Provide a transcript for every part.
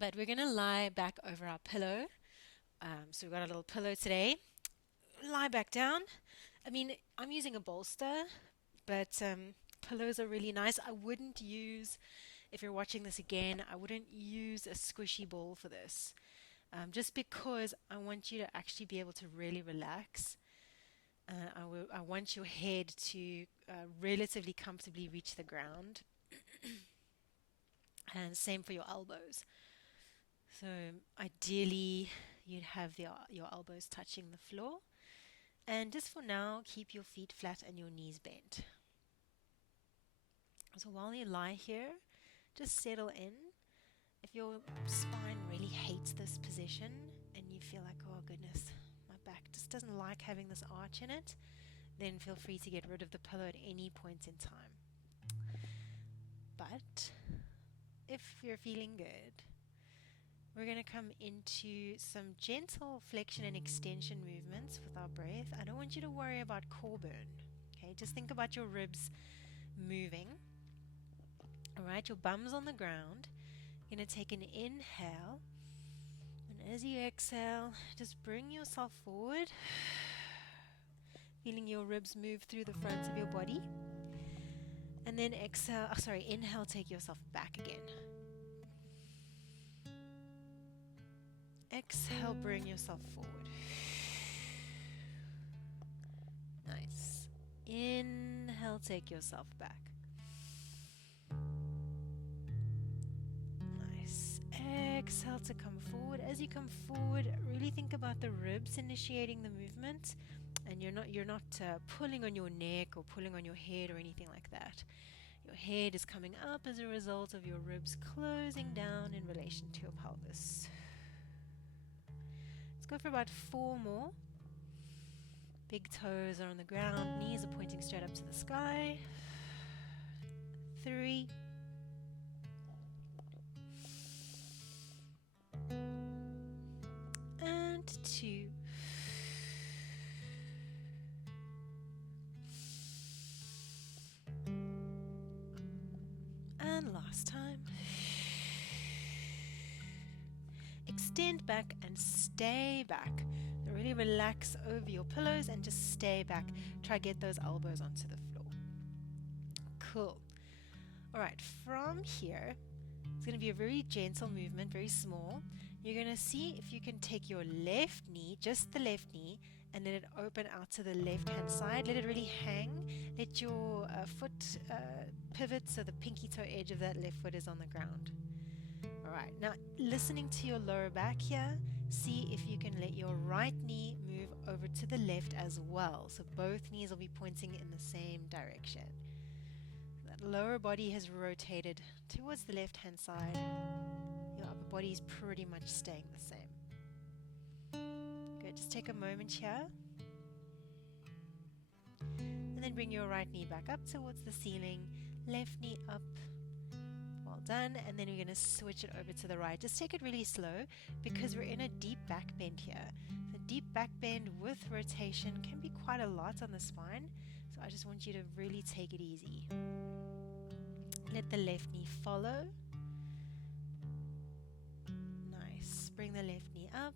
But we're going to lie back over our pillow. So we've got a little pillow today. Lie back down. I mean, I'm using a bolster, but pillows are really nice. I wouldn't use, if you're watching this again, I wouldn't use a squishy ball for this. Just because I want you to actually be able to really relax. I want your head to relatively comfortably reach the ground. And same for your elbows. So ideally, you'd have your elbows touching the floor. And just for now, keep your feet flat and your knees bent. So while you lie here, just settle in. If your spine really hates this position and you feel like, oh goodness, my back just doesn't like having this arch in it, then feel free to get rid of the pillow at any point in time. But if you're feeling good, we're going to come into some gentle flexion and extension movements with our breath. I don't want you to worry about core burn. Okay, just think about your ribs moving. All right, your bum's on the ground. You're going to take an inhale. And as you exhale, just bring yourself forward. Feeling your ribs move through the front of your body. And then inhale, take yourself back again. Exhale, bring yourself forward. Nice. Inhale, take yourself back. Nice. Exhale to come forward. As you come forward, really think about the ribs initiating the movement, and you're not pulling on your neck or pulling on your head or anything like that. Your head is coming up as a result of your ribs closing down in relation to your pelvis. Go for about 4 more. Big toes are on the ground, knees are pointing straight up to the sky. 3. And 2. And last time. Extend back and stay back. So really relax over your pillows and just stay back. Try to get those elbows onto the floor. Cool. All right, from here, it's going to be a very gentle movement, very small. You're going to see if you can take your left knee, just the left knee, and let it open out to the left-hand side. Let it really hang. Let your foot pivot so the pinky toe edge of that left foot is on the ground. Alright, now listening to your lower back here, see if you can let your right knee move over to the left as well. So both knees will be pointing in the same direction. That lower body has rotated towards the left hand side. Your upper body is pretty much staying the same. Good, just take a moment here. And then bring your right knee back up towards the ceiling, left knee up. Well done, and then we're going to switch it over to the right. Just take it really slow because we're in a deep back bend here. The deep back bend with rotation can be quite a lot on the spine, so I just want you to really take it easy. Let the left knee follow. Nice. Bring the left knee up.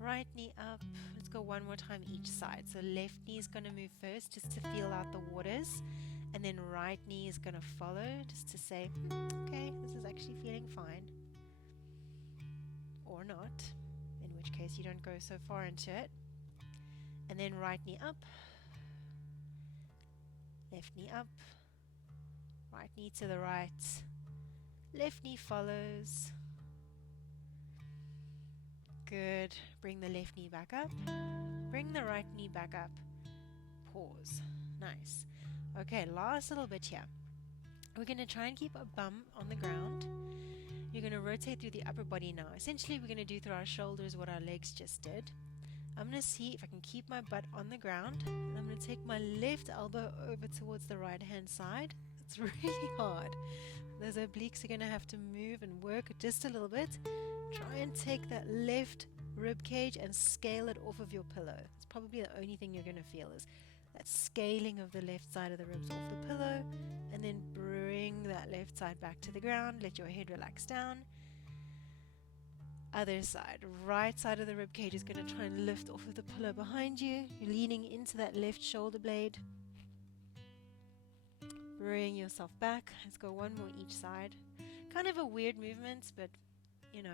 Right knee up. Let's go one more time each side. So left knee is going to move first just to feel out the waters. And then right knee is going to follow just to say, okay, this is actually feeling fine. Or not, in which case you don't go so far into it. And then right knee up, left knee up, right knee to the right, left knee follows. Good. Bring the left knee back up. Bring the right knee back up. Pause. Nice. Okay, last little bit here. We're going to try and keep our bum on the ground. You're going to rotate through the upper body now. Essentially, we're going to do through our shoulders what our legs just did. I'm going to see if I can keep my butt on the ground. And I'm going to take my left elbow over towards the right hand side. It's really hard. Those obliques are going to have to move and work just a little bit. Try and take that left rib cage and scale it off of your pillow. It's probably the only thing you're going to feel is that scaling of the left side of the ribs off the pillow, and then bring that left side back to the ground. Let your head relax down, Other side, right side of the rib cage is going to try and lift off of the pillow behind you. You're leaning into that left shoulder blade. Bring yourself back. Let's go one more each side. Kind of a weird movement, but you know.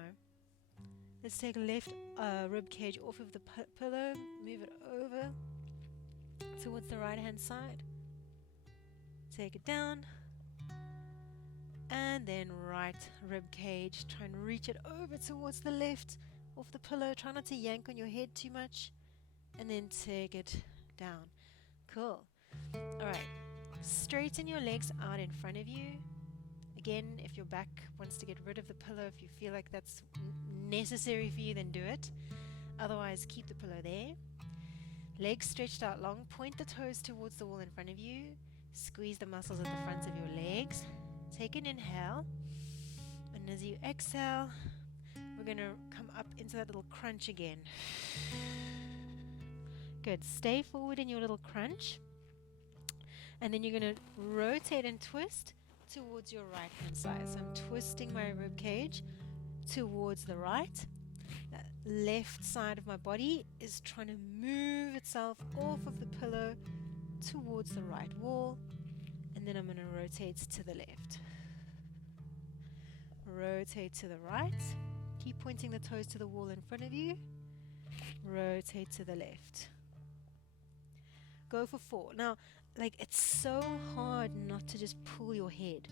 Let's take left rib cage off of the pillow. Move it over towards the right hand side. Take it down. And then right rib cage, try and reach it over towards the left off the pillow. Try not to yank on your head too much. And then take it down. Cool. Alright, straighten your legs out in front of you. Again, if your back wants to get rid of the pillow, if you feel like that's necessary for you, then do it. Otherwise, keep the pillow there. Legs stretched out long. Point the toes towards the wall in front of you. Squeeze the muscles at the fronts of your legs. Take an inhale, and as you exhale, we're going to come up into that little crunch again. Good. Stay forward in your little crunch, and then you're going to rotate and twist towards your right hand side. So I'm twisting my rib cage towards the right. That left side of my body is trying to move itself off of the pillow towards the right wall. And then I'm going to rotate to the left. Rotate to the right. Keep pointing the toes to the wall in front of you. Rotate to the left. Go for 4. Now, it's so hard not to just pull your head.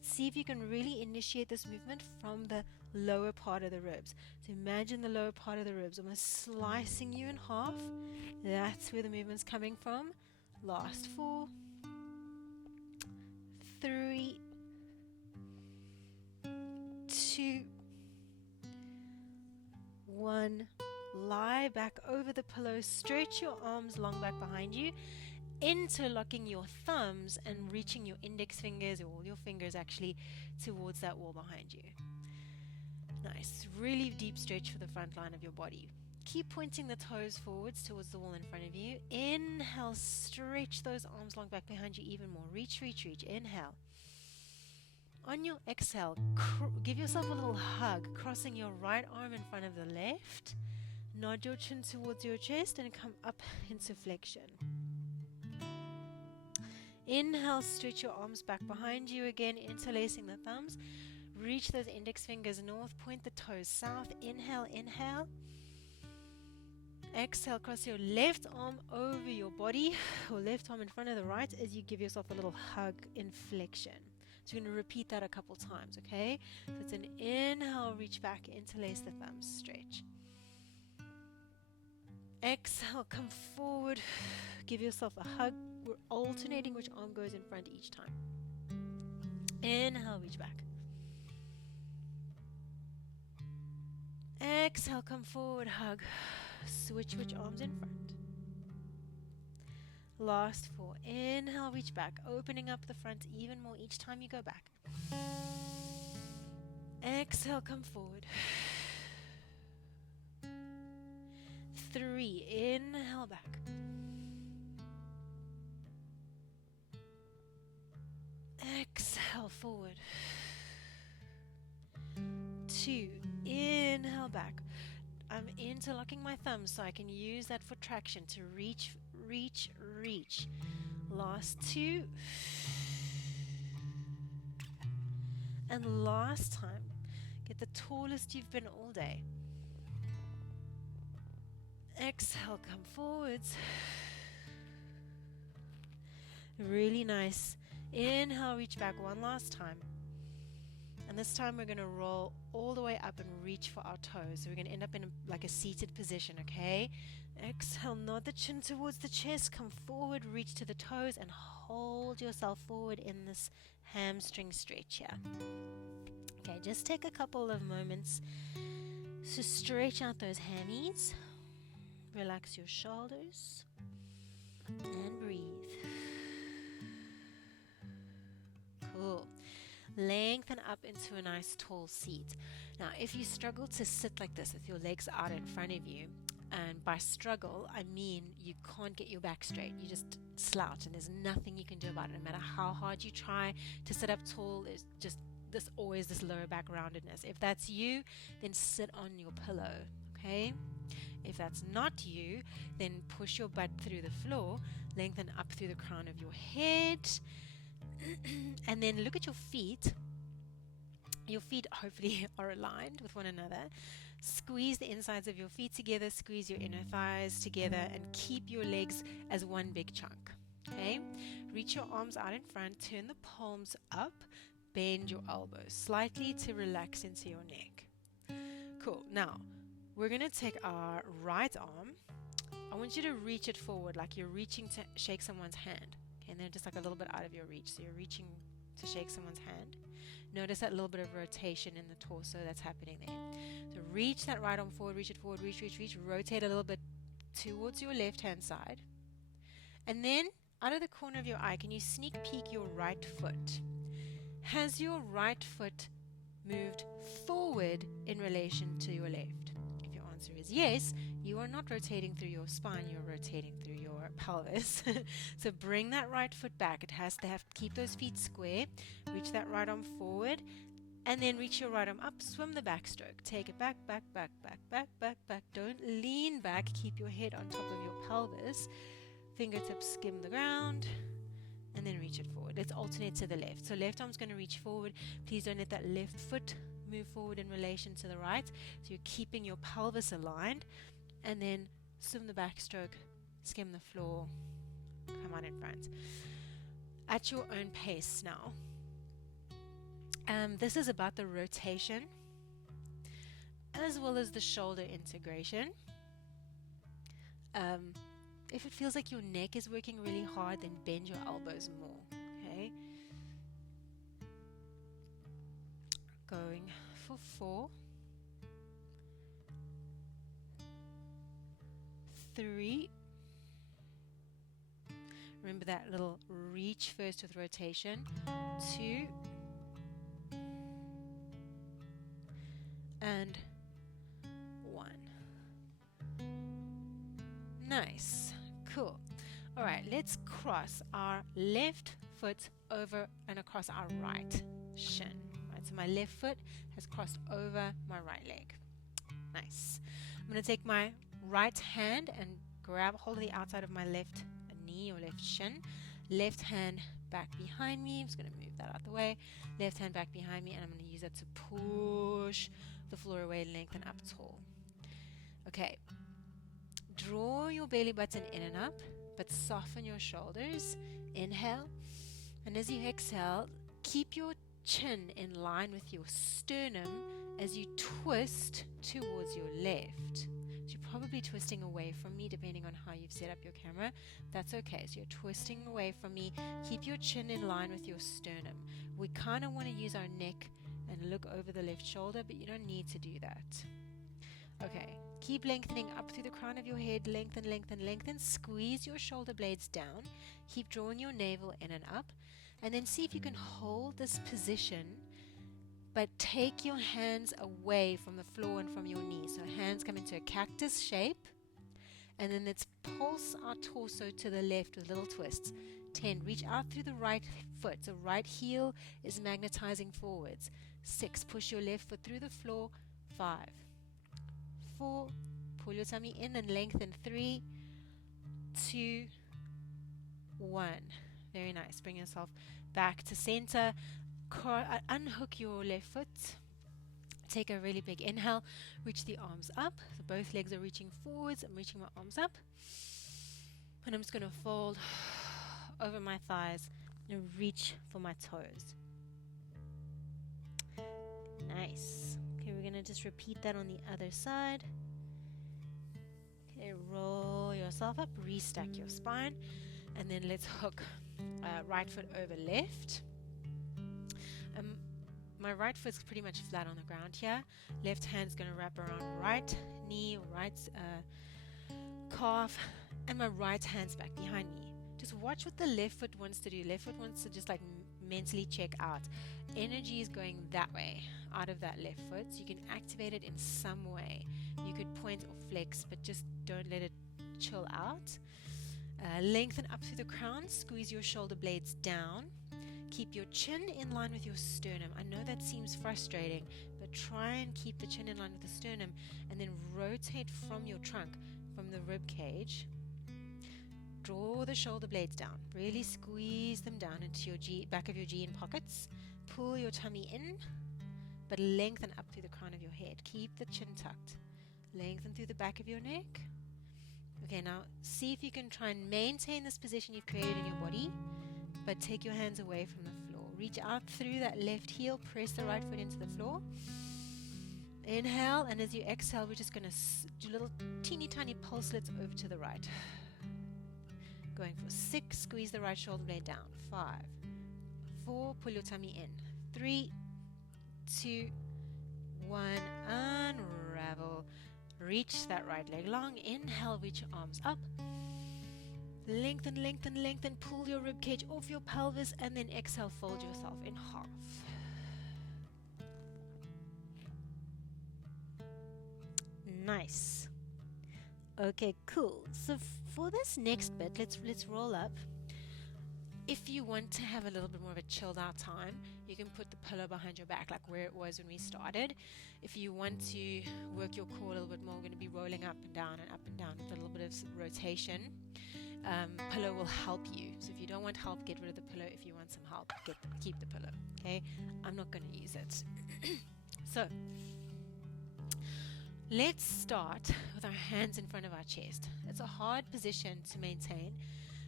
See if you can really initiate this movement from the lower part of the ribs. So imagine the lower part of the ribs almost slicing you in half. That's where the movement's coming from. Last 4. 3, 2, 1. Lie back over the pillow. Stretch your arms long back behind you, interlocking your thumbs and reaching your index fingers, or all your fingers actually, towards that wall behind you. Nice. Really deep stretch for the front line of your body. Keep pointing the toes forwards towards the wall in front of you. Inhale, stretch those arms long back behind you even more. Reach, reach, reach. Inhale. On your exhale, give yourself a little hug, crossing your right arm in front of the left. Nod your chin towards your chest and come up into flexion. Inhale, stretch your arms back behind you again, interlacing the thumbs. Reach those index fingers north, point the toes south. Inhale, inhale. Exhale, cross your left arm over your body, or left arm in front of the right, as you give yourself a little hug in flexion. So you're going to repeat that a couple times, okay? So it's an inhale, reach back, interlace the thumbs, stretch. Exhale, come forward, give yourself a hug. We're alternating which arm goes in front each time. Inhale, reach back. Exhale, come forward, hug. Switch which arms in front. Last 4. Inhale, reach back, opening up the front even more each time you go back. Exhale, come forward. 3. Inhale back. Exhale forward. 2. Inhale back. I'm interlocking my thumbs so I can use that foot traction to reach, reach, reach. Last 2. And last time, get the tallest you've been all day. Exhale, come forwards. Really nice. Inhale, reach back one last time. And this time we're going to roll all the way up and reach for our toes. So we're going to end up in a seated position, okay? Exhale, nod the chin towards the chest. Come forward, reach to the toes, and hold yourself forward in this hamstring stretch here. Okay, just take a couple of moments to stretch out those hammies. Relax your shoulders and breathe. Cool. Lengthen up into a nice tall seat. Now, if you struggle to sit like this with your legs out in front of you, and by struggle, I mean you can't get your back straight, you just slouch and there's nothing you can do about it. No matter how hard you try to sit up tall, it's just this lower back roundedness. If that's you, then sit on your pillow, okay? If that's not you, then push your butt through the floor, lengthen up through the crown of your head, and then look at your feet. Your feet hopefully are aligned with one another. Squeeze the insides of your feet together, squeeze your inner thighs together, and keep your legs as one big chunk. Okay? Reach your arms out in front, turn the palms up, bend your elbows slightly to relax into your neck. Cool. Now, we're going to take our right arm. I want you to reach it forward like you're reaching to shake someone's hand. Okay, and they're just like a little bit out of your reach. So you're reaching to shake someone's hand. Notice that little bit of rotation in the torso that's happening there. So reach that right arm forward, reach it forward, reach. Rotate a little bit towards your left-hand side. And then, out of the corner of your eye, can you sneak peek your right foot? Has your right foot moved forward in relation to your left? If your answer is yes, you are not rotating through your spine, you're rotating through your pelvis. So bring that right foot back. It has to keep those feet square. Reach that right arm forward, and then reach your right arm up. Swim the backstroke. Take it back. Don't lean back. Keep your head on top of your pelvis. Fingertips skim the ground, and then reach it forward. Let's alternate to the left. So left arm's going to reach forward. Please don't let that left foot move forward in relation to the right. So you're keeping your pelvis aligned, and then swim the backstroke, skim the floor, come on in front. At your own pace now. This is about the rotation as well as the shoulder integration. If it feels like your neck is working really hard, then bend your elbows more, okay? Going for 4, 3. Remember that little reach first with rotation. 2. And 1. Nice. Cool. All right, let's cross our left foot over and across our right shin. Right, so my left foot has crossed over my right leg. Nice. I'm going to take my right hand and grab hold of the outside of my left knee or left shin. Left hand back behind me. I'm just going to move that out the way. Left hand back behind me, and I'm going to use that to push the floor away, lengthen up tall. Okay. Draw your belly button in and up, but soften your shoulders. Inhale, and as you exhale, keep your chin in line with your sternum as you twist towards your left. So you're probably twisting away from me depending on how you've set up your camera. That's okay. So you're twisting away from me. Keep your chin in line with your sternum. We kind of want to use our neck and look over the left shoulder, but you don't need to do that. Okay, keep lengthening up through the crown of your head. Lengthen. Squeeze your shoulder blades down. Keep drawing your navel in and up. And then see if you can hold this position, but take your hands away from the floor and from your knees. So hands come into a cactus shape. And then let's pulse our torso to the left with little twists. 10, reach out through the right foot. So right heel is magnetizing forwards. 6, push your left foot through the floor. 5, 4, pull your tummy in and lengthen. 3, 2, 1. Very nice. Bring yourself back to center. Unhook your left foot. Take a really big inhale. Reach the arms up. So both legs are reaching forwards. I'm reaching my arms up. And I'm just going to fold over my thighs and reach for my toes. Nice. Okay, we're going to just repeat that on the other side. Okay, roll yourself up, restack your spine, and then let's hook right foot over left. My right foot's pretty much flat on the ground here. Left hand's going to wrap around right knee, right calf, and my right hand's back behind me. Just watch what the left foot wants to do. Left foot wants to just like mentally check out. Energy is going that way, out of that left foot. So you can activate it in some way. You could point or flex, but just don't let it chill out. Lengthen up through the crown. Squeeze your shoulder blades down. Keep your chin in line with your sternum. I know that seems frustrating, but try and keep the chin in line with the sternum, and then rotate from your trunk, from the rib cage. Draw the shoulder blades down. Really squeeze them down into your back of your jean pockets. Pull your tummy in, but lengthen up through the crown of your head. Keep the chin tucked. Lengthen through the back of your neck. Okay, now see if you can try and maintain this position you've created in your body, but take your hands away from the floor. Reach out through that left heel. Press the right foot into the floor. Inhale, and as you exhale, we're just going to do little teeny tiny pulselets over to the right. Going for 6, squeeze the right shoulder blade down. 5, 4, pull your tummy in. 3, 2, 1, unravel. Reach that right leg long. Inhale, reach your arms up. Lengthen, lengthen, lengthen. Pull your rib cage off your pelvis, and then exhale, fold yourself in half. Nice. Okay, cool. So for this next bit, let's roll up. If you want to have a little bit more of a chilled out time, you can put the pillow behind your back, like where it was when we started. If you want to work your core a little bit more, we're going to be rolling up and down with a little bit of rotation. Pillow will help you. So if you don't want help, get rid of the pillow. If you want some help, keep the pillow. Okay, I'm not going to use it. So let's start with our hands in front of our chest. It's a hard position to maintain.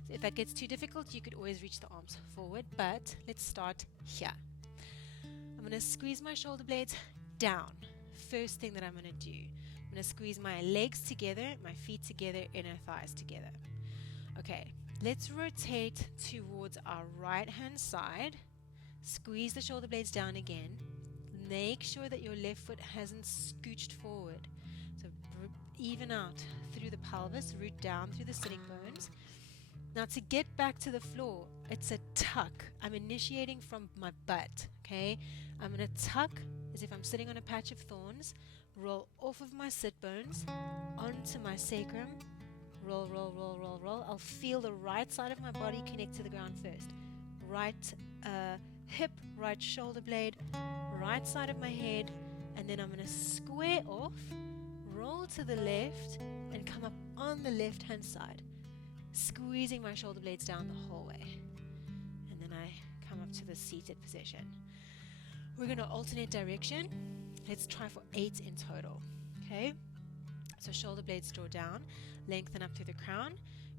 So if that gets too difficult, you could always reach the arms forward, but let's start here. I'm going to squeeze my shoulder blades down. First thing that I'm going to do, I'm going to squeeze my legs together, my feet together, inner thighs together. Okay, let's rotate towards our right hand side. Squeeze the shoulder blades down again. Make sure that your left foot hasn't scooched forward. So even out through the pelvis, root down through the sitting bones. Now to get back to the floor, it's a tuck. I'm initiating from my butt, okay? I'm going to tuck as if I'm sitting on a patch of thorns, roll off of my sit bones, onto my sacrum, roll, roll, roll, roll, roll. I'll feel the right side of my body connect to the ground first. Right hip, right shoulder blade, right side of my head, and then I'm going to square off, roll to the left, and come up on the left hand side, squeezing my shoulder blades down the whole way. And then I come up to the seated position. We're going to alternate direction. Let's try for 8 in total. Okay? So shoulder blades draw down, lengthen up through the crown,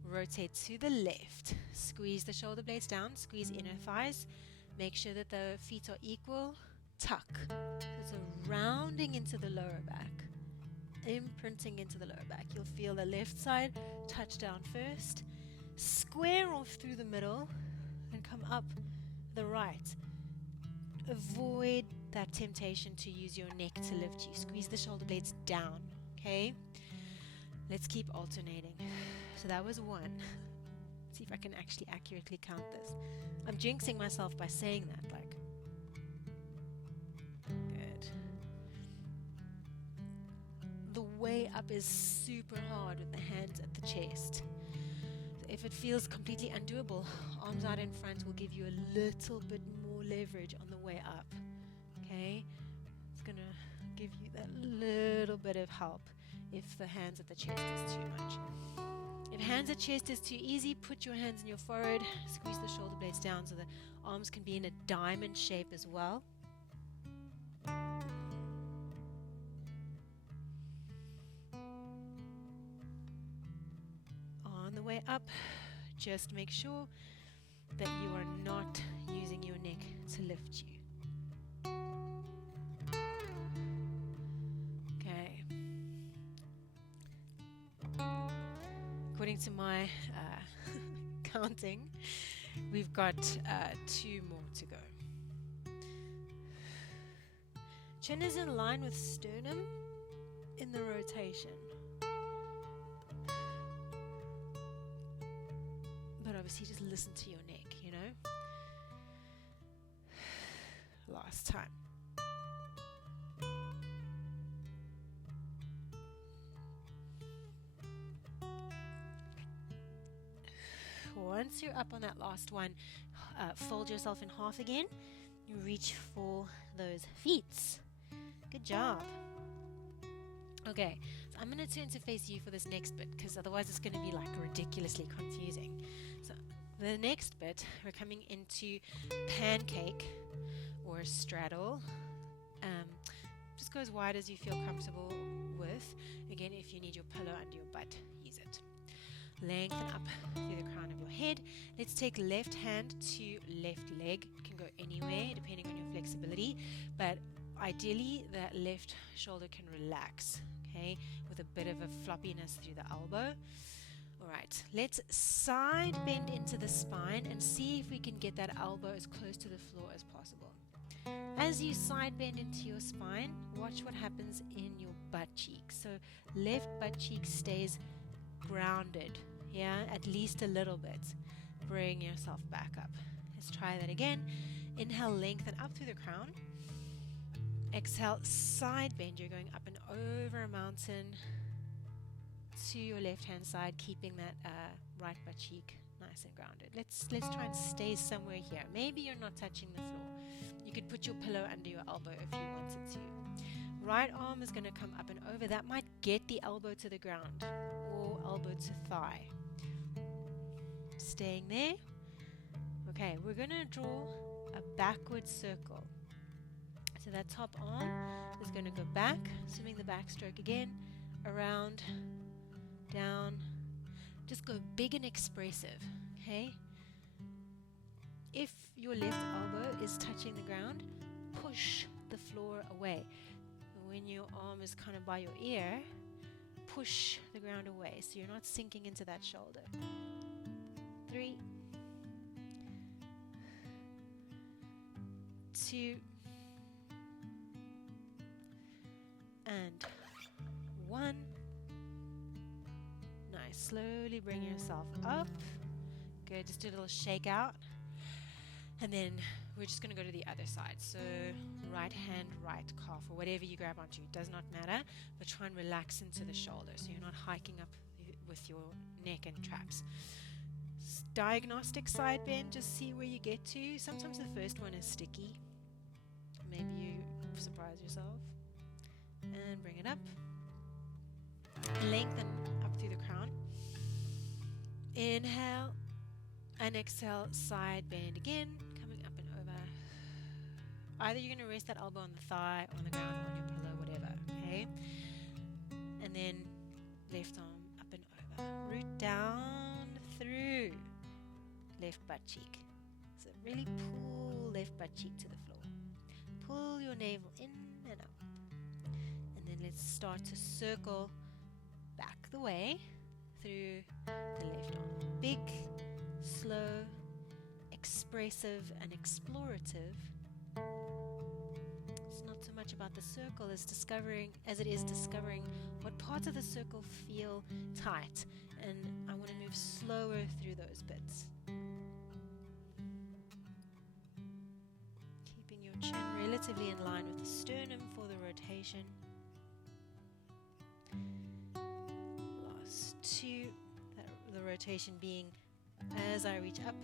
rotate to the left. Squeeze the shoulder blades down, squeeze inner thighs. Make sure that the feet are equal. Tuck. So rounding into the lower back. Imprinting into the lower back. You'll feel the left side touch down first, square off through the middle, and come up the right. Avoid that temptation to use your neck to lift you. Squeeze the shoulder blades down, okay? Let's keep alternating. So that was 1. Let's see if I can actually accurately count this. I'm jinxing myself by saying that, like. Good. The way up is super hard with the hands at the chest. So if it feels completely undoable, arms out in front will give you a little bit more leverage on the way up. Okay? It's going to give you that little bit of help if the hands at the chest is too much. If hands at chest is too easy, put your hands in your forehead, squeeze the shoulder blades down so the arms can be in a diamond shape as well. On the way up, just make sure that you are not using your neck to lift you. Okay. According to my counting, we've got 2 more to go. Chin is in line with sternum in the rotation. But obviously just listen to your neck, you know? Last time. Once you're up on that last one, fold yourself in half again. You reach for those feet. Good job. Okay, so I'm going to turn to face you for this next bit, because otherwise it's going to be like ridiculously confusing. So the next bit, we're coming into pancake or straddle. Just go as wide as you feel comfortable with. Again, if you need your pillow under your butt, use it. Lengthen up through the crown of your head. Let's take left hand to left leg. It can go anywhere depending on your flexibility, but ideally that left shoulder can relax, okay, with a bit of a floppiness through the elbow. Alright, let's side bend into the spine and see if we can get that elbow as close to the floor as possible. As you side bend into your spine, watch what happens in your butt cheek. So left butt cheek stays grounded, yeah, at least a little bit. Bring yourself back up. Let's try that again. Inhale, lengthen up through the crown. Exhale, side bend. You're going up and over a mountain to your left hand side, keeping that right butt cheek nice and grounded. Let's try and stay somewhere here. Maybe you're not touching the floor. You could put your pillow under your elbow if you wanted to. Right arm is going to come up and over. That might get the elbow to the ground or elbow to thigh. Staying there. Okay, we're going to draw a backward circle. So that top arm is going to go back, assuming the backstroke again, around, down. Just go big and expressive, okay? If your left elbow is touching the ground, push the floor away. When your arm is kind of by your ear, push the ground away so you're not sinking into that shoulder. 3, 2, and 1. Nice. Slowly bring yourself up. Good. Just do a little shake out. And then we're just going to go to the other side. So right hand, right calf, or whatever you grab onto. It does not matter, but try and relax into the shoulder so you're not hiking up with your neck and traps. Diagnostic side bend, just see where you get to. Sometimes the first one is sticky. Maybe you surprise yourself. And bring it up. Lengthen up through the crown. Inhale and exhale, side bend again, coming up and over. Either you're going to rest that elbow on the thigh, on the ground, or on your pillow, whatever, okay? And then left arm up and over. Root down through left butt cheek. So really pull left butt cheek to the floor. Pull your navel in and up. And then let's start to circle back the way through the left arm. Big, slow, expressive, and explorative. It's not so much about the circle as it is discovering what parts of the circle feel tight, and I want to move slower through those bits. Keeping your chin relatively in line with the sternum for the rotation. Last 2, the rotation being as I reach up,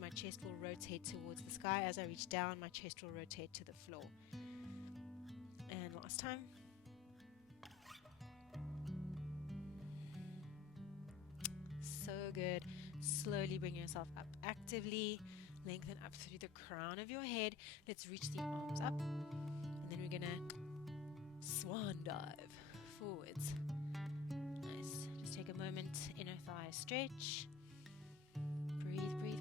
my chest will rotate towards the sky. As I reach down, my chest will rotate to the floor. And last time. So good. Slowly bring yourself up actively. Lengthen up through the crown of your head. Let's reach the arms up. And then we're going to swan dive forwards. Nice. Just take a moment. Inner thigh stretch. Breathe, breathe, breathe.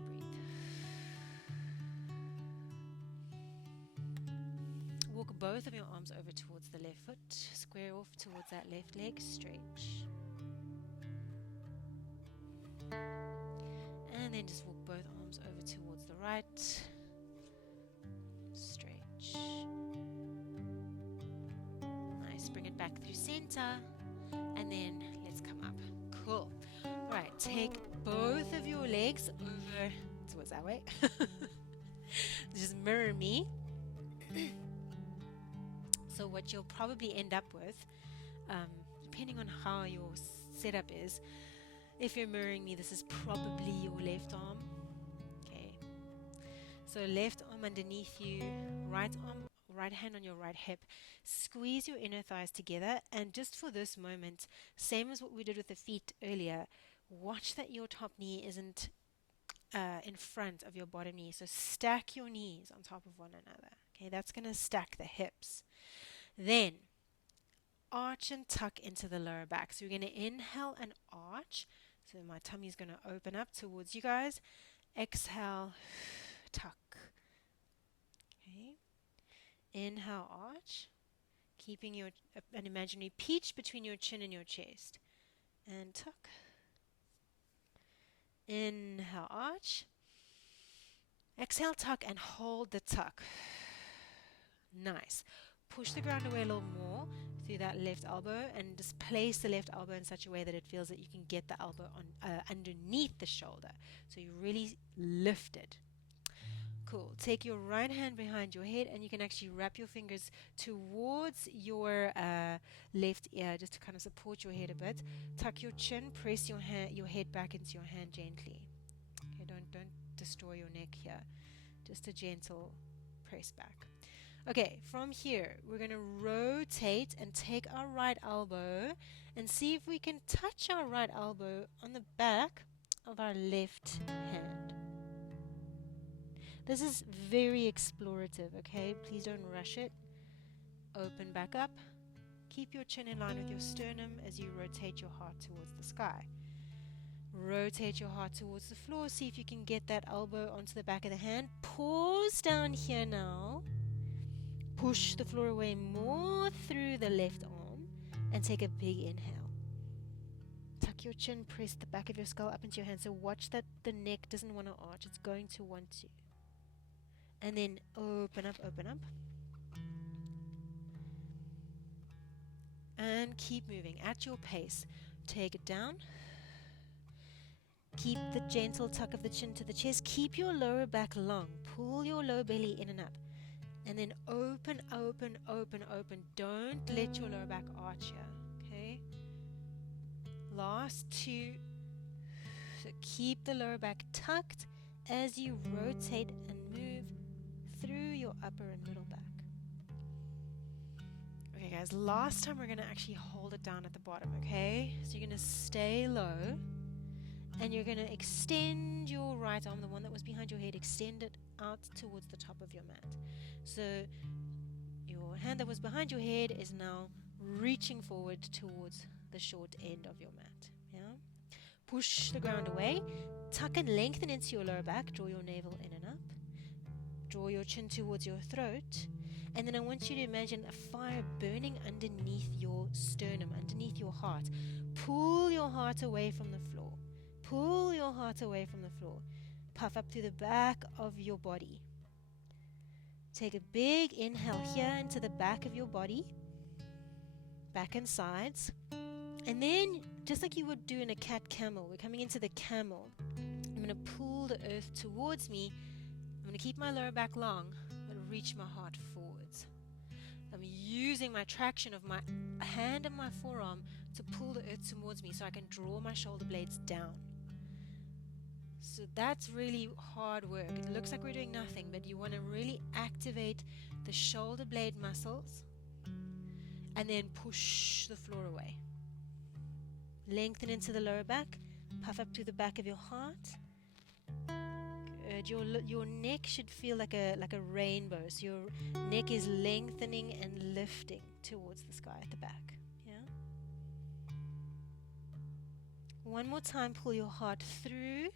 Walk both of your arms over towards the left foot. Square off towards that left leg. Stretch. And then just walk both arms over towards the right. Stretch. Nice. Bring it back through center. And then let's come up. Cool. Alright, take both of your legs over towards that way. Just mirror me. So what you'll probably end up with, depending on how your setup is, if you're mirroring me, this is probably your left arm. Okay, So left arm underneath you, right hand on your right hip. Squeeze your inner thighs together, and just for this moment, same as what we did with the feet earlier, watch that your top knee isn't in front of your bottom knee. So stack your knees on top of one another. Okay, that's going to stack the hips. Then arch and tuck into the lower back. So we're going to inhale and arch. So my tummy is going to open up towards you guys. Exhale, tuck. Okay. Inhale, arch. Keeping an imaginary peach between your chin and your chest. And tuck. Inhale, arch. Exhale, tuck, and hold the tuck. Nice. Push the ground away a little more through that left elbow, and just place the left elbow in such a way that it feels that you can get the elbow on underneath the shoulder. So you really lift it. Cool. Take your right hand behind your head, and you can actually wrap your fingers towards your left ear just to kind of support your head a bit. Tuck your chin, press your head back into your hand gently. Okay, don't destroy your neck here. Just a gentle press back. Okay, from here, we're going to rotate and take our right elbow and see if we can touch our right elbow on the back of our left hand. This is very explorative, okay? Please don't rush it. Open back up. Keep your chin in line with your sternum as you rotate your heart towards the sky. Rotate your heart towards the floor. See if you can get that elbow onto the back of the hand. Pause down here now. Push the floor away more through the left arm and take a big inhale. Tuck your chin, press the back of your skull up into your hand. So watch that the neck doesn't want to arch. It's going to want to. And then open up. And keep moving at your pace. Take it down. Keep the gentle tuck of the chin to the chest. Keep your lower back long. Pull your lower belly in and up. And then open. Don't let your lower back arch here, okay? Last two. So keep the lower back tucked as you rotate and move through your upper and middle back. Okay, guys, last time we're going to actually hold it down at the bottom, okay? So you're going to stay low, and you're going to extend your right arm, the one that was behind your head, extend it out towards the top of your mat. So your hand that was behind your head is now reaching forward towards the short end of your mat. Yeah? Push the ground away. Tuck and lengthen into your lower back. Draw your navel in and up. Draw your chin towards your throat. And then I want you to imagine a fire burning underneath your sternum, underneath your heart. Pull your heart away from the floor. Pull your heart away from the floor. Puff up through the back of your body. Take a big inhale here into the back of your body, back and sides. And then, just like you would do in a cat-camel, we're coming into the camel. I'm going to pull the earth towards me. I'm going to keep my lower back long and reach my heart forwards. I'm using my traction of my hand and my forearm to pull the earth towards me so I can draw my shoulder blades down. So that's really hard work. It looks like we're doing nothing, but you want to really activate the shoulder blade muscles and then push the floor away. Lengthen into the lower back, puff up to the back of your heart. Good. Your neck should feel like a rainbow. So your neck is lengthening and lifting towards the sky at the back. Yeah. One more time, pull your heart through.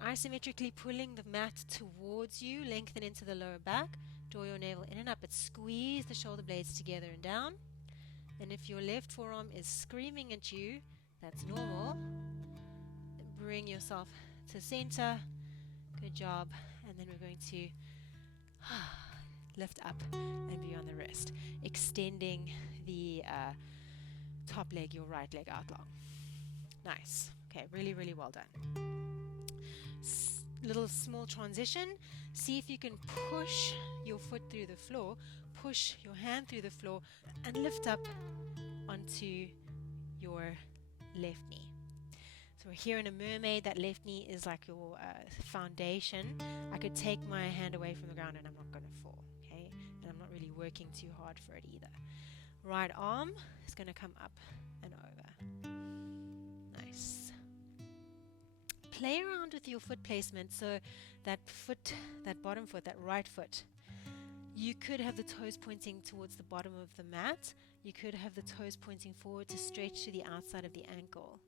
Isometrically pulling the mat towards you, lengthen into the lower back, draw your navel in and up, but squeeze the shoulder blades together and down. And if your left forearm is screaming at you, that's normal. Bring yourself to center. Good job. And then we're going to lift up and be on the wrist, extending the top leg, your right leg out long. Nice. Okay, really, really well done. Little small transition. See if you can push your foot through the floor, push your hand through the floor, and lift up onto your left knee. So we're here in a mermaid, that left knee is like your foundation. I could take my hand away from the ground and I'm not going to fall, okay? And I'm not really working too hard for it either. Right arm is going to come up and over. Nice. Play around with your foot placement. So that foot, that bottom foot, that right foot, you could have the toes pointing towards the bottom of the mat. You could have the toes pointing forward to stretch to the outside of the ankle.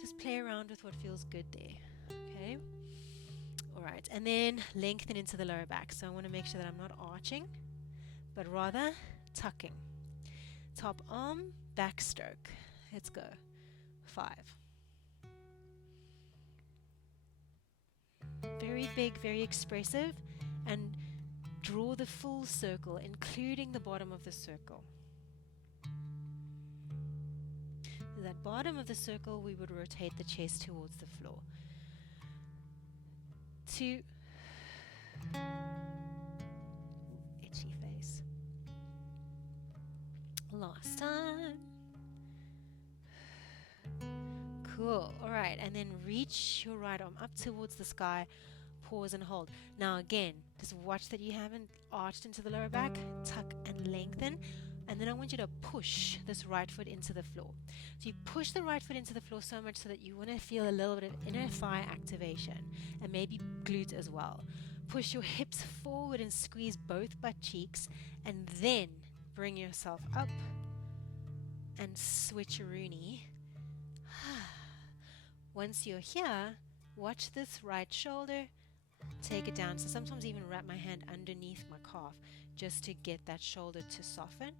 Just play around with what feels good there. Okay? Alright, and then lengthen into the lower back. So I want to make sure that I'm not arching, but rather tucking. Top arm, back stroke. Let's go. 5. Very big, very expressive, and draw the full circle, including the bottom of the circle. That bottom of the circle, we would rotate the chest towards the floor. 2. Itchy face. Last time. Cool. All right, and then reach your right arm up towards the sky. Pause and hold. Now again, just watch that you haven't arched into the lower back. Tuck and lengthen. And then I want you to push this right foot into the floor. So you push the right foot into the floor so much so that you want to feel a little bit of inner thigh activation and maybe glute as well. Push your hips forward and squeeze both butt cheeks, and then bring yourself up and switcheroony. Once you're here, watch this right shoulder, take it down. So sometimes even wrap my hand underneath my calf just to get that shoulder to soften.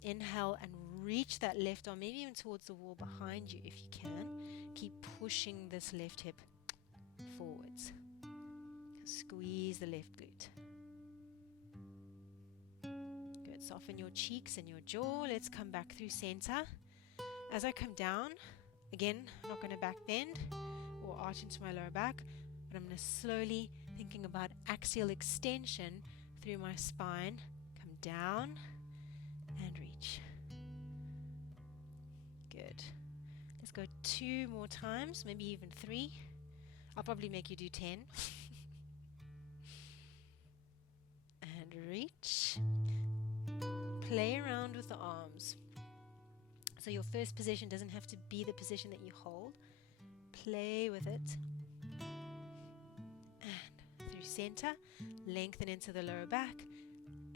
Inhale and reach that left arm, maybe even towards the wall behind you if you can. Keep pushing this left hip forwards. Squeeze the left glute. Good. Soften your cheeks and your jaw. Let's come back through center. As I come down, again, I'm not going to back bend or arch into my lower back, but I'm going to slowly, thinking about axial extension through my spine, come down and reach. Good. Let's go 2 more times, maybe even 3. I'll probably make you do 10. And reach. Play around with the arms. So your first position doesn't have to be the position that you hold. Play with it. And through center, lengthen into the lower back.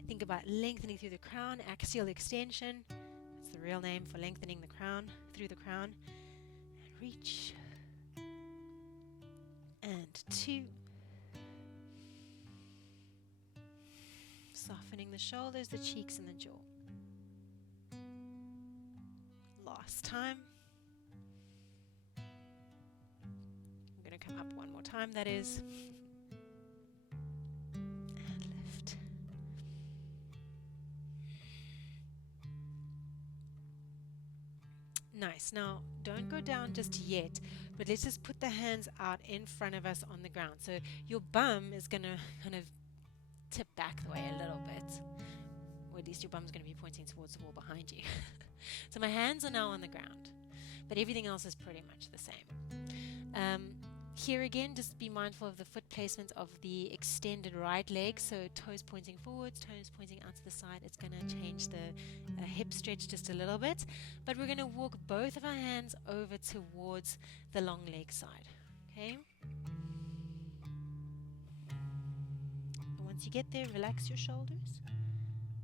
Think about lengthening through the crown, axial extension. That's the real name for lengthening the crown, through the crown. And reach. And 2. Softening the shoulders, the cheeks, and the jaw. Last time. I'm going to come up one more time, that is. And lift. Nice. Now, don't go down just yet, but let's just put the hands out in front of us on the ground. So your bum is going to kind of tip back the way a little bit, or at least your bum's going to be pointing towards the wall behind you. So my hands are now on the ground, but everything else is pretty much the same. Here again, just be mindful of the foot placement of the extended right leg, so toes pointing forwards, toes pointing out to the side. It's going to change the hip stretch just a little bit, but we're going to walk both of our hands over towards the long leg side, okay? Once you get there, relax your shoulders.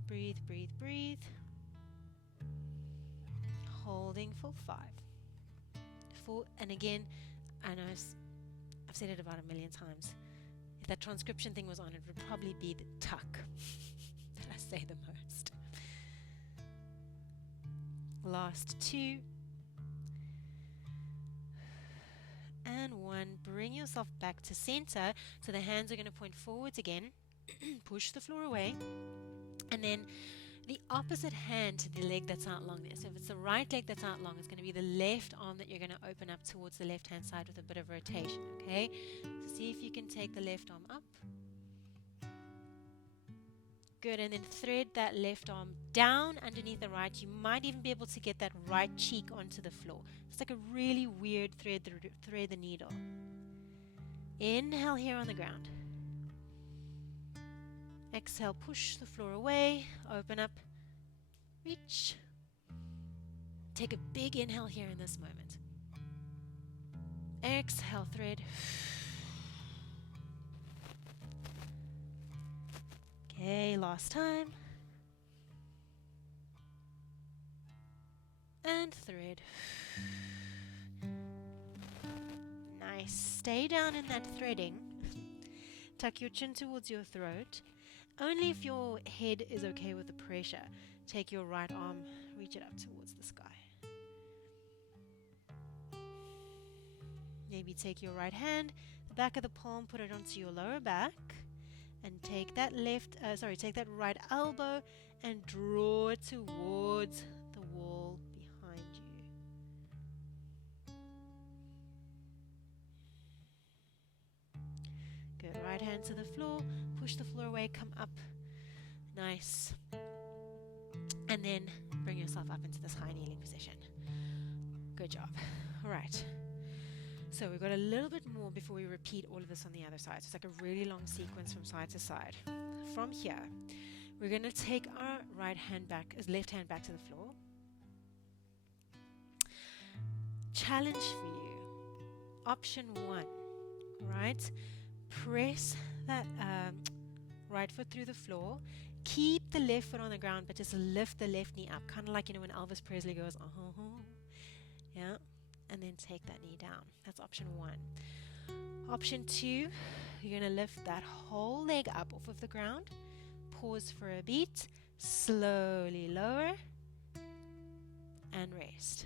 Breathe, breathe, breathe. Holding for 5. 4, and again, I know I've said it about 1 million times. If that transcription thing was on, it would probably be the tuck that I say the most. Last 2. And 1. Bring yourself back to center. So the hands are going to point forwards again. Push the floor away. And then the opposite hand to the leg that's out long there. So if it's the right leg that's out long, it's going to be the left arm that you're going to open up towards the left-hand side with a bit of rotation, okay? So see if you can take the left arm up Good, and then thread that left arm down underneath the right. You might even be able to get that right cheek onto the floor. It's like a really weird thread the needle. Inhale here on the ground. Exhale, push the floor away, open up, reach. Take a big inhale here in this moment. Exhale, thread. Okay, last time. And thread. Nice. Stay down in that threading. Tuck your chin towards your throat. Only if your head is okay with the pressure. Take your right arm, reach it up towards the sky. Maybe take your right hand, the back of the palm, put it onto your lower back, and take that take that right elbow and draw it towards the wall behind you. Good. Right hand to the floor, push the floor away, come up. Nice. And then bring yourself up into this high kneeling position. Good job. All right. So we've got a little bit more before we repeat all of this on the other side. So it's like a really long sequence from side to side. From here, we're going to take our left hand back to the floor. Challenge for you. Option 1, right? Press that right foot through the floor. Keep the left foot on the ground, but just lift the left knee up. Kind of like, when Elvis Presley goes, yeah. And then take that knee down. That's option 1. Option 2, you're going to lift that whole leg up off of the ground. Pause for a beat. Slowly lower. And rest.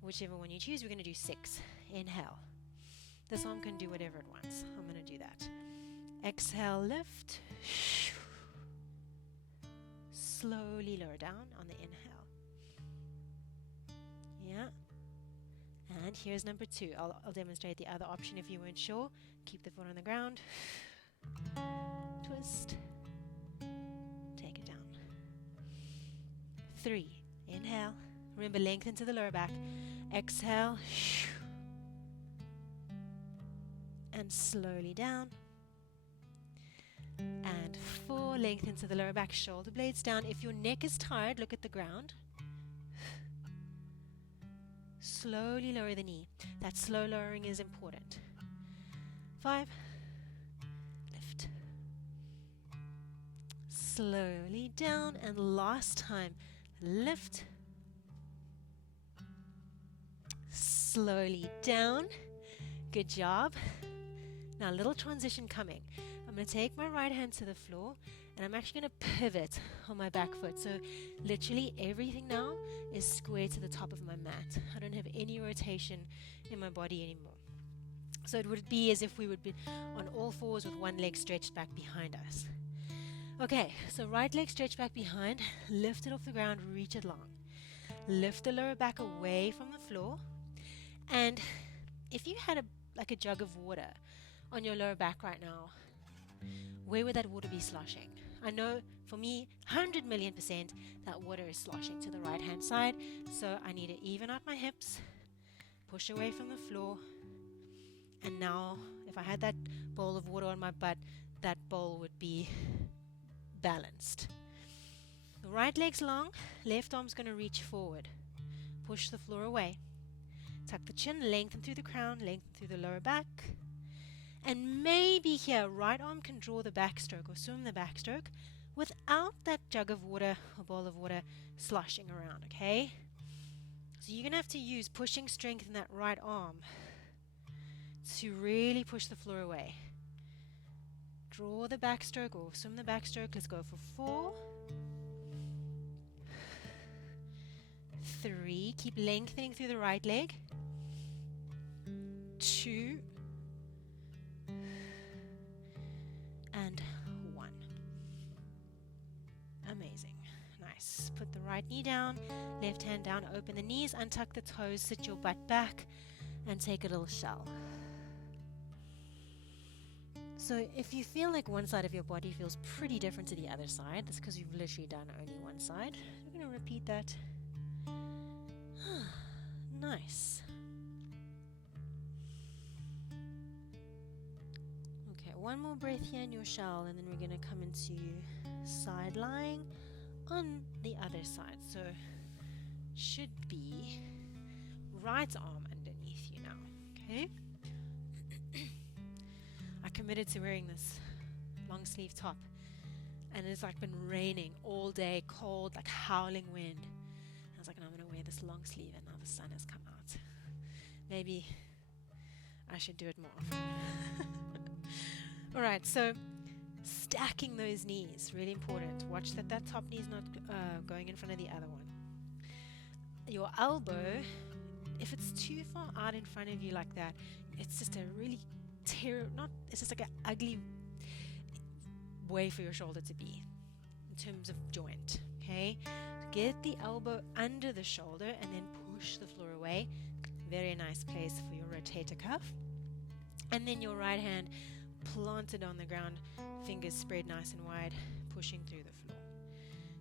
Whichever one you choose, we're going to do 6. Inhale. This arm can do whatever it wants. I'm going to do that. Exhale, lift. Slowly lower down on the inhale. Yeah. And here's number 2. I'll demonstrate the other option if you weren't sure. Keep the foot on the ground. Twist. Take it down. 3. Inhale. Remember, lengthen to the lower back. Exhale. And slowly down. And 4. Lengthen to the lower back. Shoulder blades down. If your neck is tired, look at the ground. Slowly lower the knee. That slow lowering is important. 5. Lift. Slowly down. And last time. Lift. Slowly down. Good job. Now a little transition coming. I'm going to take my right hand to the floor and I'm actually going to pivot on my back foot. So literally everything now is square to the top of my mat. I don't have any rotation in my body anymore. So it would be as if we would be on all fours with one leg stretched back behind us. Okay, so right leg stretched back behind, lift it off the ground, reach it long. Lift the lower back away from the floor. And if you had a jug of water on your lower back right now, where would that water be sloshing? I know for me, 100 million% that water is sloshing to the right hand side. So I need to even out my hips, push away from the floor. And now if I had that bowl of water on my butt, that bowl would be balanced. The right leg's long, left arm's going to reach forward. Push the floor away. Tuck the chin, lengthen through the crown, lengthen through the lower back. And maybe here, right arm can draw the backstroke or swim the backstroke without that jug of water or bowl of water sloshing around, okay? So you're going to have to use pushing strength in that right arm to really push the floor away. Draw the backstroke or swim the backstroke. Let's go for 4. 3. Keep lengthening through the right leg. 2. And 1. Amazing. Nice. Put the right knee down, left hand down, open the knees, untuck the toes, sit your butt back, and take a little shell. So if you feel like one side of your body feels pretty different to the other side, that's because you've literally done only one side. We're going to repeat that. Nice. Okay, one more breath here in your shell, and then we're going to come into side lying on the other side. So should be right arm underneath you now. Okay. I committed to wearing this long sleeve top, and it's like been raining all day, cold, like howling wind. I was like, no, I'm gonna wear this long sleeve, and now the sun has come out. Maybe I should do it more often. All right, so stacking those knees, really important. Watch that top knee is not going in front of the other one. Your elbow, if it's too far out in front of you like that, it's just a really it's just like an ugly way for your shoulder to be in terms of joint. Okay, so get the elbow under the shoulder and then push the floor away. Very nice place for your rotator cuff. And then your right hand planted on the ground, fingers spread nice and wide, pushing through the floor.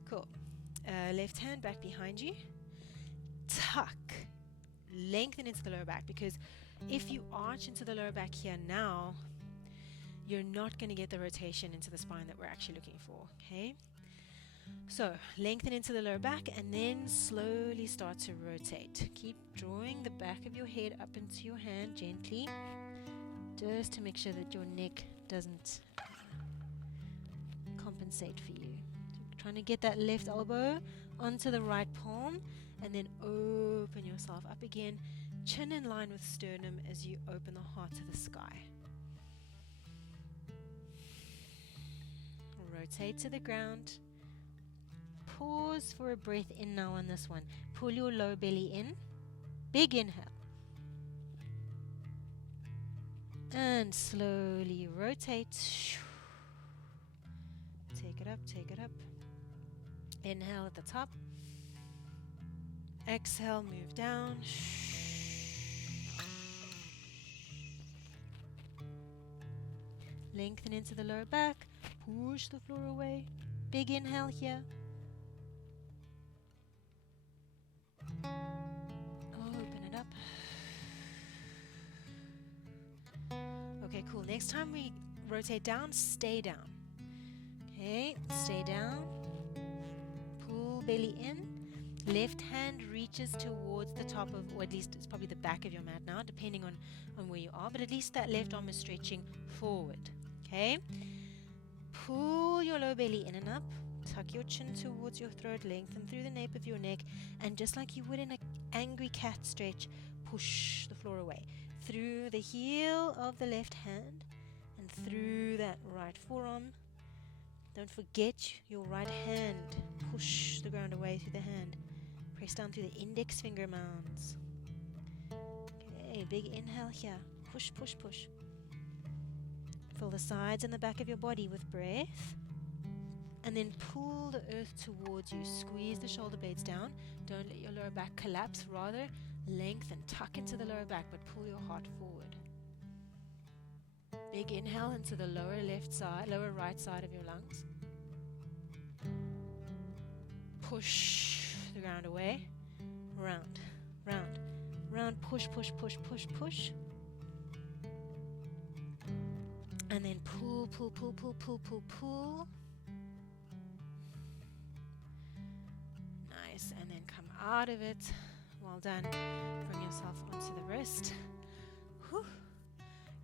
Cool. Left hand back behind you. Tuck. Lengthen into the lower back, because if you arch into the lower back here now, you're not going to get the rotation into the spine that we're actually looking for. Okay, so lengthen into the lower back and then slowly start to rotate. Keep drawing the back of your head up into your hand gently, just to make sure that your neck doesn't compensate for you. So trying to get that left elbow onto the right palm, and then open yourself up again, chin in line with sternum as you open the heart to the sky. Rotate to the ground. Pause for a breath in now on this one. Pull your low belly in. Big inhale. And slowly rotate. Take it up, take it up. Inhale at the top. Exhale, move down. Lengthen into the lower back. Push the floor away. Big inhale here. Open it up. Okay, cool. Next time we rotate down, stay down. Okay, stay down. Pull belly in. Left hand reaches towards the top of, or at least it's probably the back of your mat now, depending on where you are, but at least that left arm is stretching forward. Okay, pull your low belly in and up, tuck your chin towards your throat, lengthen through the nape of your neck, and just like you would in an angry cat stretch, push the floor away through the heel of the left hand and through that right forearm. Don't forget your right hand, push the ground away through the hand. Press down through the index finger mounds. Okay, big inhale here. Push, push, push. Fill the sides and the back of your body with breath. And then pull the earth towards you. Squeeze the shoulder blades down. Don't let your lower back collapse. Rather, lengthen. Tuck into the lower back, but pull your heart forward. Big inhale into the lower lower right side of your lungs. Push the ground away. Round, round, round. Push, push, push, push, push. And then pull, pull, pull, pull, pull, pull, pull. Nice. And then come out of it. Well done. Bring yourself onto the wrist. Whew.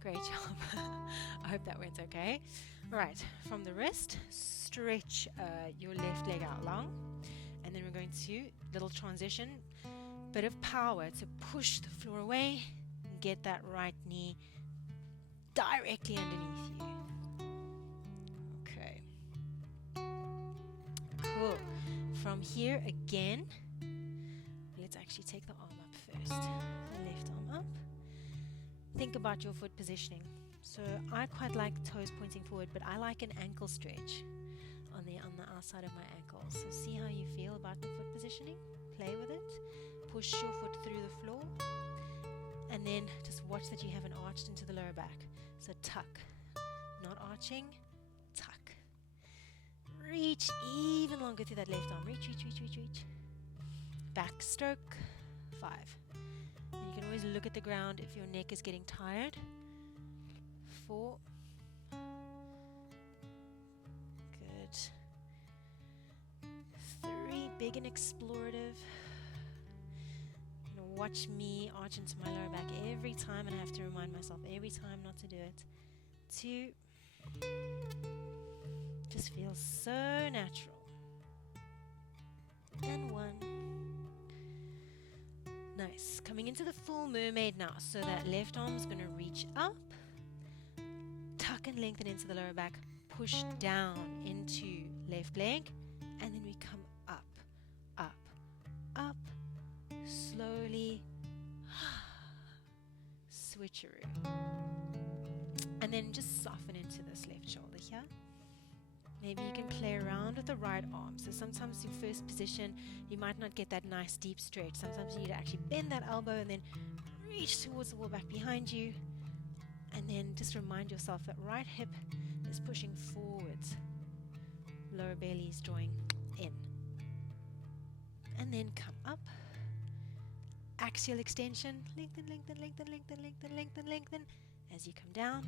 Great job. I hope that went okay. All right. From the wrist, stretch your left leg out long. And then we're going to, little transition, bit of power to push the floor away and get that right knee directly underneath you. Okay. Cool. From here again, let's actually take the arm up first. The left arm up. Think about your foot positioning. So I quite like toes pointing forward, but I like an ankle stretch on the outside of my ankles. So see how you feel about the foot positioning. Play with it. Push your foot through the floor. And then just watch that you haven't arched into the lower back. So tuck. not arching, tuck. Reach even longer through that left arm. Reach, reach, reach, reach, reach. Backstroke, 5. And you can always look at the ground if your neck is getting tired. 4. Good. 3, big and explorative. Watch me arch into my lower back every time, and I have to remind myself every time not to do it. 2. Just feels so natural. And 1. Nice. Coming into the full mermaid now. So that left arm is going to reach up, tuck and lengthen into the lower back, push down into left leg, and then we come up, up, up, slowly, switcheroo. And then just soften into this left shoulder here. Maybe you can play around with the right arm. So sometimes in first position, you might not get that nice deep stretch. Sometimes you need to actually bend that elbow and then reach towards the wall back behind you. And then just remind yourself that right hip is pushing forwards. Lower belly is drawing in. And then come up. Axial extension. Lengthen, lengthen, lengthen, lengthen, lengthen, lengthen, lengthen. As you come down.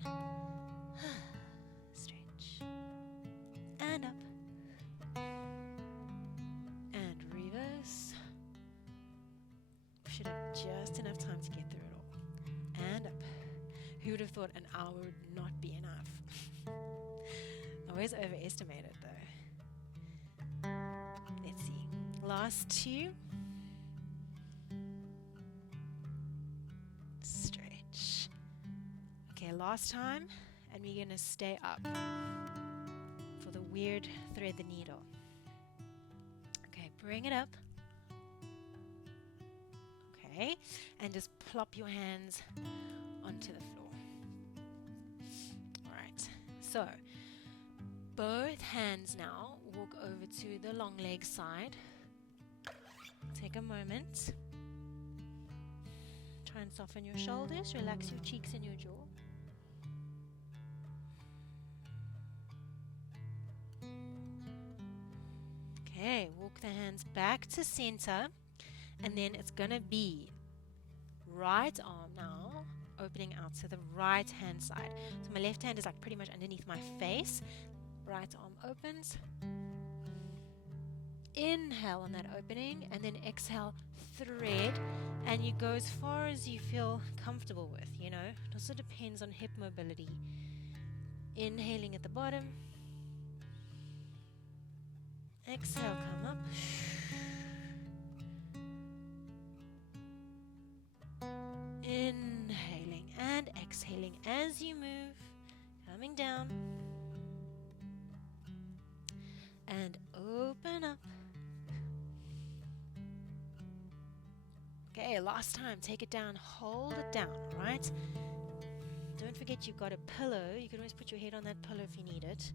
Stretch. And up. And reverse. Should have just enough time to get through it all. And up. Who would have thought an hour would not be enough? I always overestimate it though. Let's see. Last 2. Stretch. Okay, last time. And we're going to stay up for the weird thread the needle. Okay, bring it up. Okay, and just plop your hands onto the floor. Alright, so both hands now walk over to the long leg side. Take a moment. Try and soften your shoulders, relax your cheeks and your jaw. Okay, walk the hands back to center, and then it's gonna be right arm now opening out to the right hand side. So my left hand is like pretty much underneath my face. Right arm opens. Inhale on that opening, and then exhale, thread, and you go as far as you feel comfortable with, you know. It also depends on hip mobility. Inhaling at the bottom. Exhale, come up. Inhaling and exhaling as you move, coming down. And open up. Okay, last time. Take it down, hold it down, right? Don't forget you've got a pillow. You can always put your head on that pillow if you need it.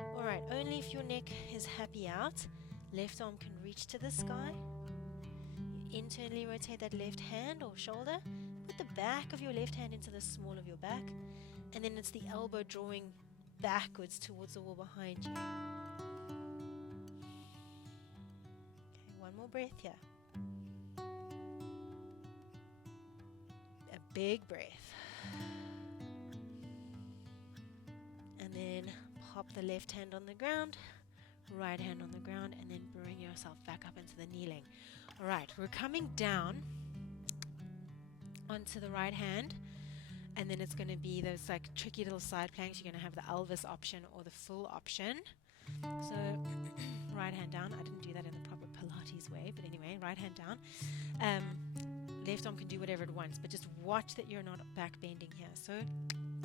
Alright, only if your neck is happy out. Left arm can reach to the sky. You internally rotate that left hand or shoulder. Put the back of your left hand into the small of your back. And then it's the elbow drawing backwards towards the wall behind you. Okay, one more breath here. A big breath. And then pop the left hand on the ground, right hand on the ground, and then bring yourself back up into the kneeling. All right, we're coming down onto the right hand, and then it's going to be those like tricky little side planks. You're going to have the Elvis option or the full option. So right hand down. I didn't do that in the proper Pilates way, but anyway, right hand down. Left arm can do whatever it wants, but just watch that you're not back bending here. So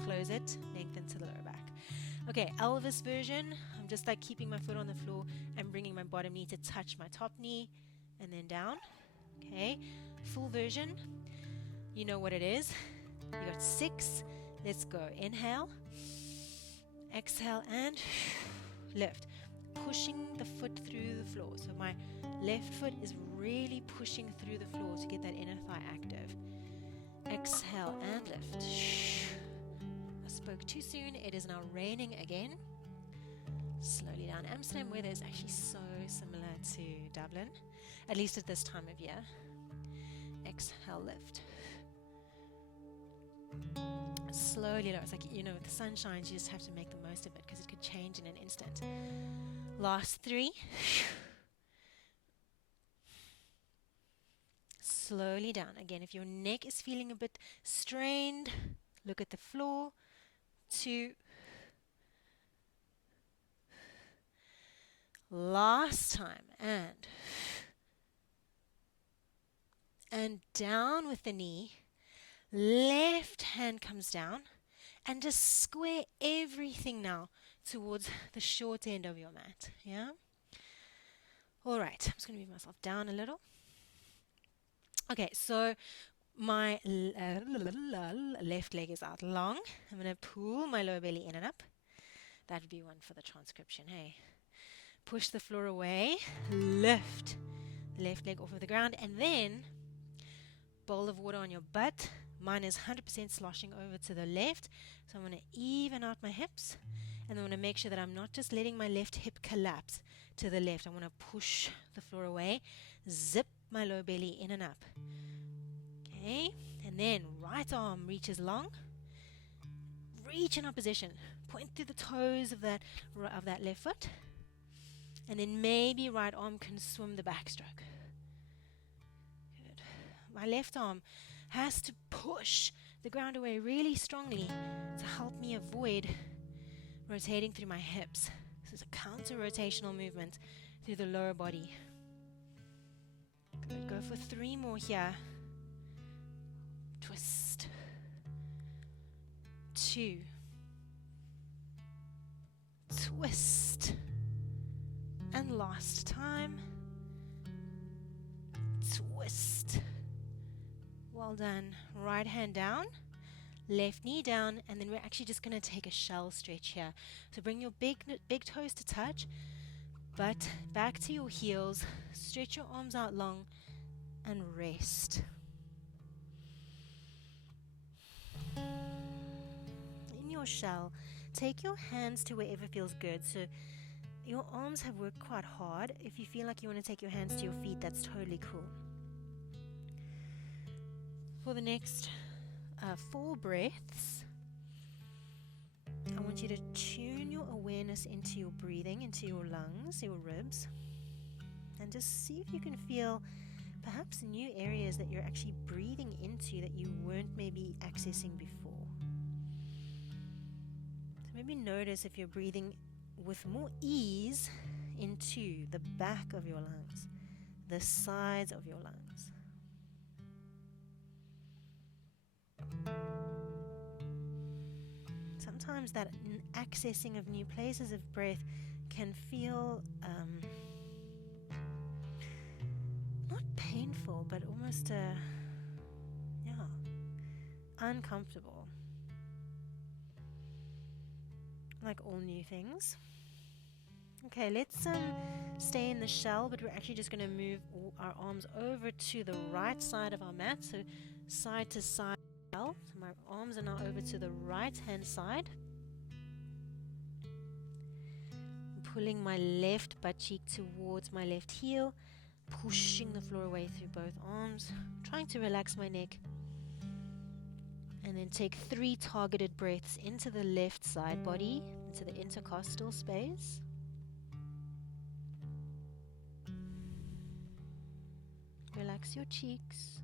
close it, lengthen to the lower back. Okay, Elvis version. I'm just like keeping my foot on the floor and bringing my bottom knee to touch my top knee and then down. Okay, full version. You know what it is. You got 6. Let's go. Inhale, exhale, and lift. Pushing the foot through the floor. So my left foot is really pushing through the floor to get that inner thigh active. Exhale and lift. spoke too soon. It is now raining again. Slowly down. Amsterdam weather is actually so similar to Dublin, at least at this time of year. Exhale, lift. Slowly lower. It's like, with the sun shines, you just have to make the most of it because it could change in an instant. Last 3. Slowly down. Again, if your neck is feeling a bit strained, look at the floor. 2. Last time. And down with the knee. Left hand comes down. And just square everything now towards the short end of your mat. Yeah? All right. I'm just going to move myself down a little. Okay, so my left leg is out long. I'm going to pull my lower belly in and up. That would be one for the transcription, hey? Push the floor away. Lift the left leg off of the ground. And then, bowl of water on your butt. Mine is 100% sloshing over to the left. So I'm going to even out my hips. And I want to make sure that I'm not just letting my left hip collapse to the left. I want to push the floor away. Zip my lower belly in and up. Okay. And then right arm reaches long. Reach in opposition. Point through the toes of that left foot. And then maybe right arm can swim the backstroke. Good. My left arm has to push the ground away really strongly to help me avoid rotating through my hips. This is a counter-rotational movement through the lower body. Good. Go for 3 more here. Twist. 2. Twist. And last time. Twist. Well done. Right hand down. Left knee down. And then we're actually just going to take a shell stretch here. So bring your big toes to touch. Butt back to your heels. Stretch your arms out long. And rest. In your shell, take your hands to wherever feels good. So your arms have worked quite hard. If you feel like you want to take your hands to your feet, that's totally cool. For the next 4 breaths, I want you to tune your awareness into your breathing, into your lungs, your ribs, and just see if you can feel perhaps new areas that you're actually breathing into that you weren't maybe accessing before. So maybe notice if you're breathing with more ease into the back of your lungs, the sides of your lungs. Sometimes that accessing of new places of breath can feel not painful, but almost uncomfortable. Like all new things. Okay, let's stay in the shell, but we're actually just going to move our arms over to the right side of our mat, so side to side. So my arms are now over to the right hand side. I'm pulling my left butt cheek towards my left heel, pushing the floor away through both arms, trying to relax my neck. And then take 3 targeted breaths into the left side body, into the intercostal space. Relax your cheeks.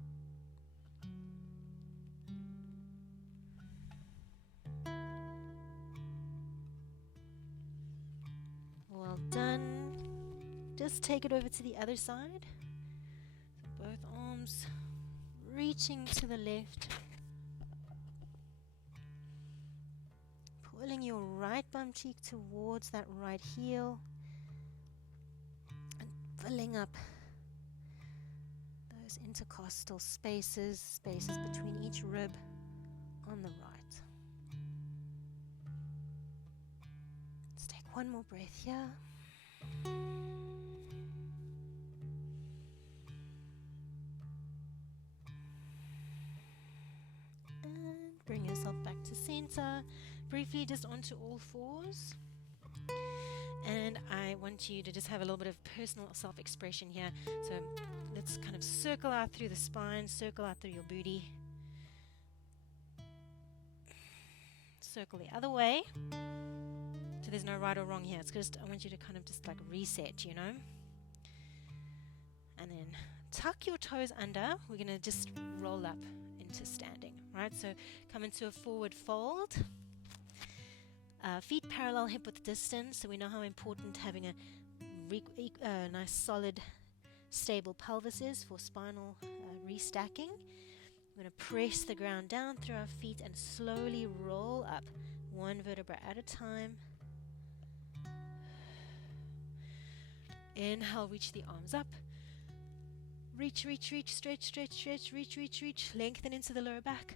Well done. Just take it over to the other side. So both arms reaching to the left. Pulling your right bum cheek towards that right heel. And filling up those intercostal spaces between each rib on the right. Let's take one more breath here. And bring yourself back to center. briefly just onto all fours. And I want you to just have a little bit of personal self-expression here. So let's kind of circle out through the spine, circle out through your booty. Circle the other way. So there's no right or wrong here. It's just, I want you to kind of just like reset, you know. And then tuck your toes under. We're going to just roll up into standing, right? So come into a forward fold. Feet parallel hip width distance. So we know how important having a nice solid stable pelvis is for spinal restacking. We're going to press the ground down through our feet and slowly roll up one vertebra at a time. Inhale, reach the arms up. Reach, reach, reach, stretch, stretch, stretch, reach, reach, reach. Lengthen into the lower back.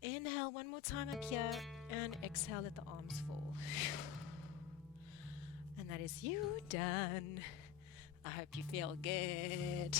Inhale one more time up here and exhale, let the arms fall. And that is you done. I hope you feel good.